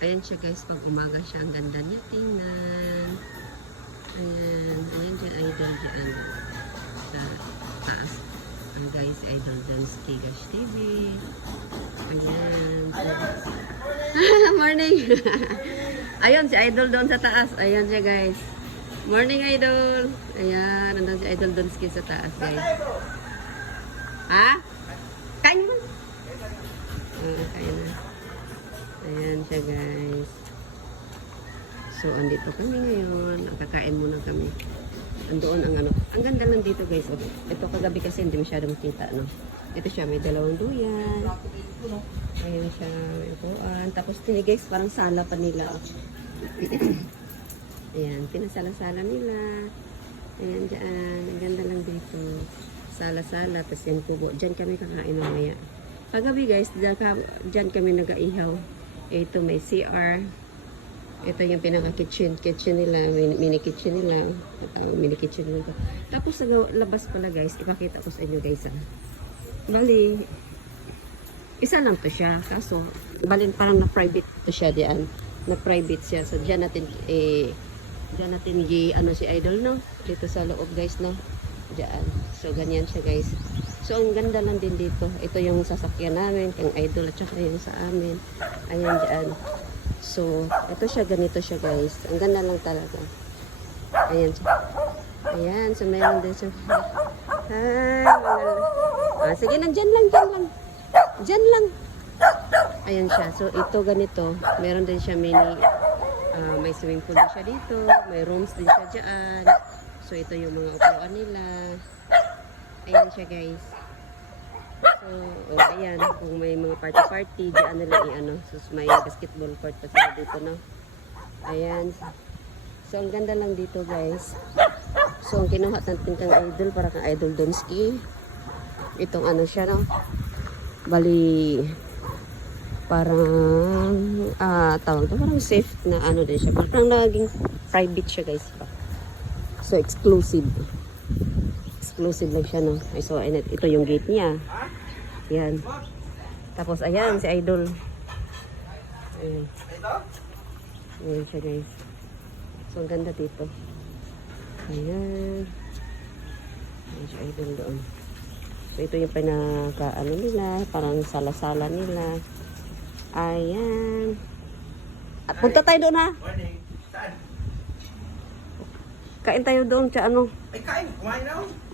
Ayan siya guys, pag umaga siya, ang ganda niya tingnan. Ayan dyan, idol dyan. Sa taas. Ang guys, idol dyan, Kigash TV. Ayan. Morning! Ayun, si idol doon sa taas. Ayan siya guys. Morning, idol! Ayan, nandun si idol doon sa taas guys. Ha? Kain mo? Kain na. Ayan siya guys. So, andito kami ngayon. Kakain muna kami. Andoon ang ano. Ang ganda lang dito guys. Ito kagabi kasi hindi masyadong kita, no? Ito siya, may dalawang duyan. Ayan siya, may upuan. Tapos tini guys, parang sala pa nila. Ayan, pinasala-sala nila. Ayan dyan. Ang ganda lang dito. Sala-sala. Tapos yan kubo. Diyan kami kakain mamaya. Kagabi guys, dyan kami nag-aihaw. Ito may CR. Ito yung pinaka-kitchen. Kitchen nila. Mini-kitchen nila. Mini-kitchen nila. Tapos sa labas pala guys, ipakita ko sa inyo guys. Bali, isa lang to siya. Kaso, bali parang na-private to siya diyan. Na-private siya. So, dyan natin, dyan natin ano si idol, no? Dito sa loob guys, no? Diyan. So, ganyan siya guys. So, ang ganda lang din dito. Ito yung sasakyan namin, yung idol at saka yung sa amin. Ayan dyan. So, ito siya, ganito siya guys. Ang ganda lang talaga. Ayan siya. Ayan, so mayroon din siya. Hi, sige, nandyan lang, dyan lang. Dyan lang. Ayan siya. So, ito ganito. Meron din siya may swimming pool din siya dito. May rooms din siya dyan. So, ito yung mga upuan nila. Ayan siya guys. So, ayan. Kung may mga party-party, diyan nila i-ano. So, may basketball court pa sila dito, no? Ayan. So, ang ganda lang dito guys. So, ang kinuha natin kang idol, para kang idol Donski. Itong ano siya, no? Bali, parang, tawag to, parang safe na ano din siya. Parang naging private siya guys. So, exclusive. Exclusive lang siya, no? Ay, so, ito yung gate niya. Yan. Tapos, ayan, si idol. Ayan. Ayan siya guys. So, ang ganda dito. Ayan. Ayan siya idol doon. So, ito yung pinaka-ano nila. Parang sala-sala nila. Ayan. At punta tayo doon, ha? Morning. Saan? Kain tayo doon sa ano. Ay, kain. Kumain na ako.